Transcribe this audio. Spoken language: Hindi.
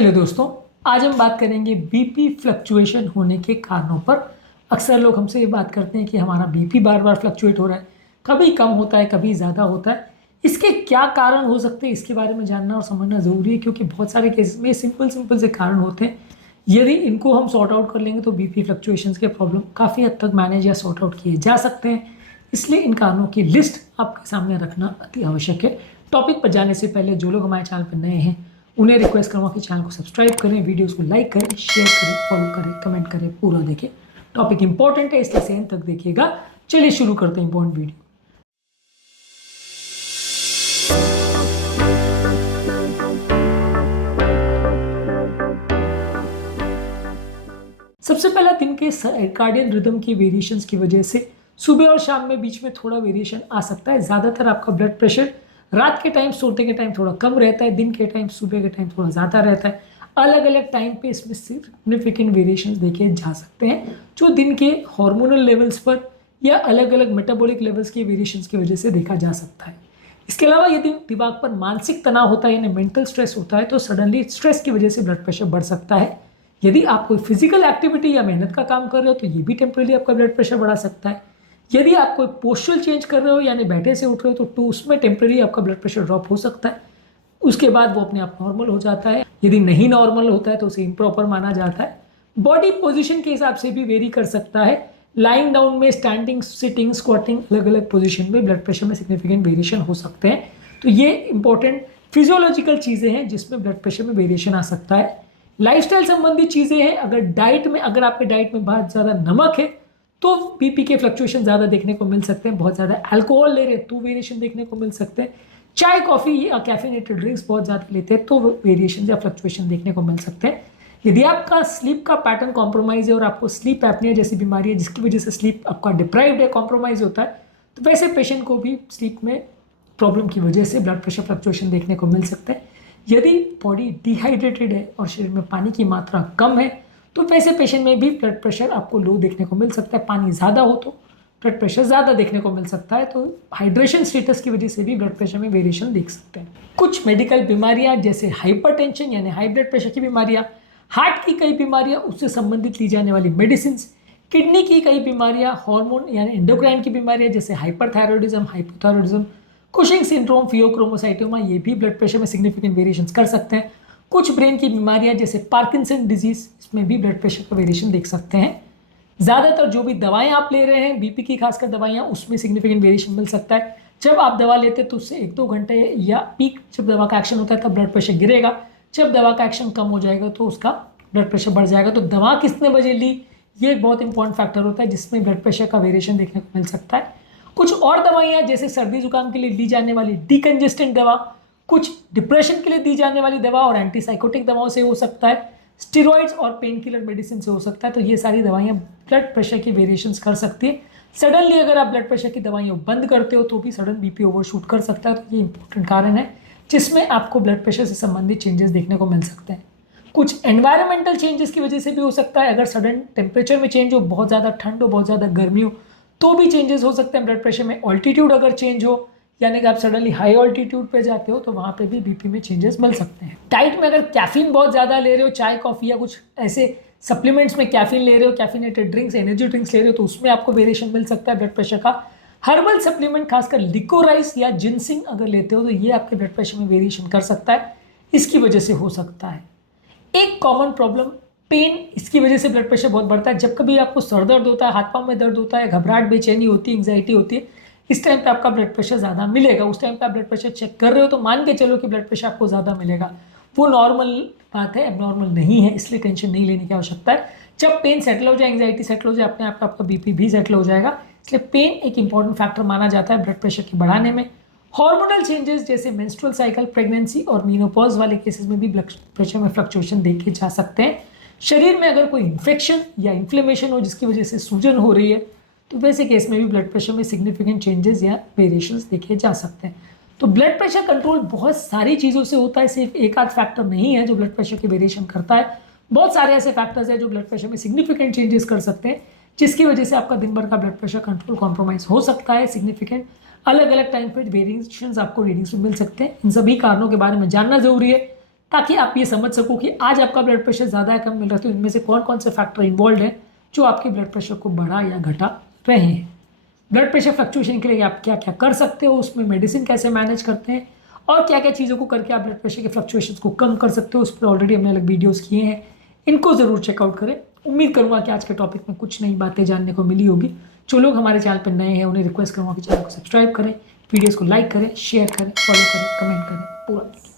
हेलो दोस्तों, आज हम बात करेंगे बीपी फ्लक्चुएशन होने के कारणों पर। अक्सर लोग हमसे ये बात करते हैं कि हमारा बीपी बार बार फ्लक्चुएट हो रहा है, कभी कम होता है कभी ज़्यादा होता है। इसके क्या कारण हो सकते हैं, इसके बारे में जानना और समझना ज़रूरी है, क्योंकि बहुत सारे केसेस में सिंपल से कारण होते हैं। यदि इनको हम सॉर्ट आउट कर लेंगे तो बीपी फ्लक्चुएशंस के प्रॉब्लम काफ़ी हद तक मैनेज या सॉर्ट आउट किए जा सकते हैं। इसलिए इन कारणों की लिस्ट आपके सामने रखना अति आवश्यक है। टॉपिक पर जाने से पहले जो लोग हमारे चैनल पर नए हैं उन्हें रिक्वेस्ट करूँगा कि चैनल को सब्सक्राइब करें, वीडियोस को लाइक करें, शेयर करें, फॉलो करें, कमेंट करें, पूरा देखें। टॉपिक इंपॉर्टेंट है इसलिए एंड तक देखिएगा। चलिए शुरू करते हैं इंपॉर्टेंट वीडियो। सबसे पहला दिन के सर्काडियन रिदम की वेरिएशंस की वजह से सुबह और शाम में बीच में थोड़ा वेरिएशन आ सकता है। ज़्यादातर आपका ब्लड प्रेशर रात के टाइम सोते के टाइम थोड़ा कम रहता है, दिन के टाइम सुबह के टाइम थोड़ा ज़्यादा रहता है। अलग अलग टाइम पे इसमें सिग्निफिकेंट वेरिएशंस देखे जा सकते हैं, जो दिन के हार्मोनल लेवल्स पर या अलग अलग मेटाबॉलिक लेवल्स के वेरिएशंस की वजह से देखा जा सकता है। इसके अलावा यदि दिमाग पर मानसिक तनाव होता है यानी मेंटल स्ट्रेस होता है तो सडनली स्ट्रेस की वजह से ब्लड प्रेशर बढ़ सकता है। यदि आप कोई फिजिकल एक्टिविटी या मेहनत का काम कर रहे हो तो ये भी टेम्परेरी आपका ब्लड प्रेशर बढ़ा सकता है। यदि आप कोई पोस्चर चेंज कर रहे हो यानी बैठे से उठ रहे हो तो उसमें टेम्परेरी आपका ब्लड प्रेशर ड्रॉप हो सकता है। उसके बाद वो अपने आप नॉर्मल हो जाता है। यदि नहीं नॉर्मल होता है तो उसे इम्प्रॉपर माना जाता है। बॉडी पोजीशन के हिसाब से भी वेरी कर सकता है। लाइंग डाउन में, स्टैंडिंग, सिटिंग, स्क्वाटिंग, अलग अलग पोजीशन में ब्लड प्रेशर में सिग्निफिकेंट वेरिएशन हो सकते हैं। तो ये इंपॉर्टेंट फिजियोलॉजिकल चीज़ें हैं जिसमें ब्लड प्रेशर में वेरिएशन आ सकता है। लाइफस्टाइल संबंधी चीज़ें हैं। अगर डाइट में, अगर आपके डाइट में बहुत ज़्यादा नमक है तो बीपी के फ्लक्चुएशन ज़्यादा देखने को मिल सकते हैं। बहुत ज़्यादा अल्कोहल ले रहे हैं तो वेरिएशन देखने को मिल सकते हैं। चाय, कॉफ़ी या कैफिनेटेड ड्रिंक्स बहुत ज़्यादा लेते हैं तो वेरिएशन या फ्लक्चुएशन देखने को मिल सकते हैं। यदि आपका स्लीप का पैटर्न कॉम्प्रोमाइज़ है और आपको स्लीप एपनिया जैसी बीमारी है जिसकी वजह से स्लीप आपका डिप्राइव्ड है, कॉम्प्रोमाइज़ होता है, तो वैसे पेशेंट को भी स्लीप में प्रॉब्लम की वजह से ब्लड प्रेशर फ्लक्चुएशन देखने को मिल सकता है। यदि बॉडी डिहाइड्रेटेड है और शरीर में पानी की मात्रा कम है तो वैसे पेशेंट में भी ब्लड प्रेशर आपको लो देखने को मिल सकता है। पानी ज़्यादा हो तो ब्लड प्रेशर ज़्यादा देखने को मिल सकता है। तो हाइड्रेशन स्टेटस की वजह से भी ब्लड प्रेशर में वेरिएशन देख सकते हैं। कुछ मेडिकल बीमारियां जैसे हाइपरटेंशन यानी हाई ब्लड प्रेशर की बीमारियां, हार्ट की कई बीमारियां, उससे संबंधित ली जाने वाली मेडिसिन, किडनी की कई बीमारियां, हार्मोन यानी एंडोक्राइन की बीमारियां जैसे hyperthyroidism, hypothyroidism, Cushing syndrome, pheochromocytoma, ये भी ब्लड प्रेशर में सिग्निफिकेंट वेरिएशन कर सकते हैं। कुछ ब्रेन की बीमारियां जैसे पार्किंसन डिजीज, इसमें भी ब्लड प्रेशर का वेरिएशन देख सकते हैं। ज़्यादातर जो भी दवाएं आप ले रहे हैं, बीपी की खासकर दवाइयां, उसमें सिग्निफिकेंट वेरिएशन मिल सकता है। जब आप दवा लेते हैं तो उससे 1-2 घंटे या पीक जब दवा का एक्शन होता है तब ब्लड प्रेशर गिरेगा। जब दवा का एक्शन कम हो जाएगा तो उसका ब्लड प्रेशर बढ़ जाएगा। तो दवा कितने बजे ली, ये एक बहुत इंपॉर्टेंट फैक्टर होता है जिसमें ब्लड प्रेशर का वेरिएशन देखने को मिल सकता है। कुछ और दवाइयाँ जैसे सर्दी जुकाम के लिए ली जाने वाली डिकंजेस्टेंट दवा, कुछ डिप्रेशन के लिए दी जाने वाली दवा और एंटीसाइकोटिक दवाओं से हो सकता है, स्टेरॉइड्स और पेन किलर मेडिसिन से हो सकता है। तो ये सारी दवाइयाँ ब्लड प्रेशर की वेरिएशंस कर सकती है। सडनली अगर आप ब्लड प्रेशर की दवाइयाँ बंद करते हो तो भी सडन बीपी ओवरशूट कर सकता है। तो ये इंपॉर्टेंट कारण है जिसमें आपको ब्लड प्रेशर से संबंधित चेंजेस देखने को मिल सकते हैं। कुछ एनवायरमेंटल चेंजेस की वजह से भी हो सकता है। अगर सडन टेम्परेचर में चेंज हो, बहुत ज़्यादा ठंड हो, बहुत ज़्यादा गर्मी हो, तो भी चेंजेस हो सकते हैं ब्लड प्रेशर में। ऑल्टीट्यूड अगर चेंज हो यानी कि आप सडनली हाई ऑल्टीट्यूड पे जाते हो तो वहाँ पे भी बीपी में चेंजेस मिल सकते हैं। डाइट में अगर कैफीन बहुत ज़्यादा ले रहे हो, चाय, कॉफ़ी या कुछ ऐसे सप्लीमेंट्स में कैफीन ले रहे हो, कैफिनेटेड ड्रिंक्स, एनर्जी ड्रिंक्स ले रहे हो, तो उसमें आपको वेरिएशन मिल सकता है ब्लड प्रेशर का। हर्बल सप्लीमेंट खासकर लिकोराइस या जिनसिंग अगर लेते हो तो ये आपके ब्लड प्रेशर में वेरिएशन कर सकता है, इसकी वजह से हो सकता है। एक कॉमन प्रॉब्लम पेन, इसकी वजह से ब्लड प्रेशर बहुत बढ़ता है। जब कभी आपको सर दर्द होता है, हाथ पांव में दर्द होता है, घबराहट, बेचैनी होती है, एंग्जाइटी होती है, इस टाइम पे आपका ब्लड प्रेशर ज़्यादा मिलेगा। उस टाइम पे आप ब्लड प्रेशर चेक कर रहे हो तो मान के चलो कि ब्लड प्रेशर आपको ज़्यादा मिलेगा। वो नॉर्मल बात है, एबनॉर्मल नहीं है, इसलिए टेंशन नहीं लेने की आवश्यकता है। जब पेन सेटल हो जाए, एंग्जाइटी सेटल हो जाए, अपने आप आपका बीपी भी सेटल हो जाएगा। इसलिए पेन एक इंपॉर्टेंट फैक्टर माना जाता है ब्लड प्रेशर के बढ़ाने में। हार्मोनल चेंजेस जैसे मेंस्ट्रुअल साइकिल, प्रेगनेंसी और मीनोपॉज वाले केसेस में भी ब्लड प्रेशर में फ्लक्चुएशन देखे जा सकते हैं। शरीर में अगर कोई इन्फेक्शन या इन्फ्लेमेशन हो जिसकी वजह से सूजन हो रही है तो वैसे केस में भी ब्लड प्रेशर में सिग्निफिकेंट चेंजेस या वेरिएशंस देखे जा सकते हैं। तो ब्लड प्रेशर कंट्रोल बहुत सारी चीज़ों से होता है, सिर्फ एक आध फैक्टर नहीं है जो ब्लड प्रेशर के वेरिएशन करता है। बहुत सारे ऐसे फैक्टर्स हैं जो ब्लड प्रेशर में सिग्निफिकेंट चेंजेस कर सकते हैं, जिसकी वजह से आपका दिन भर का ब्लड प्रेशर कंट्रोल कॉम्प्रोमाइज हो सकता है। सिग्निफिकेंट अलग अलग टाइम पर वेरिएशंस आपको रीडिंग्स में मिल सकते हैं। इन सभी कारणों के बारे में जानना जरूरी है। ताकि आप ये समझ सको कि आज आपका ब्लड प्रेशर ज़्यादा है कम मिल रहा है तो इनमें से कौन कौन से फैक्टर इन्वॉल्व हैं जो आपके ब्लड प्रेशर को बढ़ा या घटा रहे हैं। ब्लड प्रेशर फ्लक्चुएशन के लिए आप क्या क्या कर सकते हो, उसमें मेडिसिन कैसे मैनेज करते हैं और क्या क्या चीज़ों को करके आप ब्लड प्रेशर के फ्लक्चुएशन को कम कर सकते हो, उस पर ऑलरेडी हमने अलग वीडियोज़ किए हैं, इनको ज़रूर चेकआउट करें। उम्मीद करूँगा कि आज के टॉपिक में कुछ नई बातें जानने को मिली होगी। जो लोग हमारे चैनल पर नए हैं उन्हें रिक्वेस्ट करूँगा कि चैनल को सब्सक्राइब करें, वीडियोज़ को लाइक करें, शेयर करें, फॉलो करें, कमेंट करें पूरा।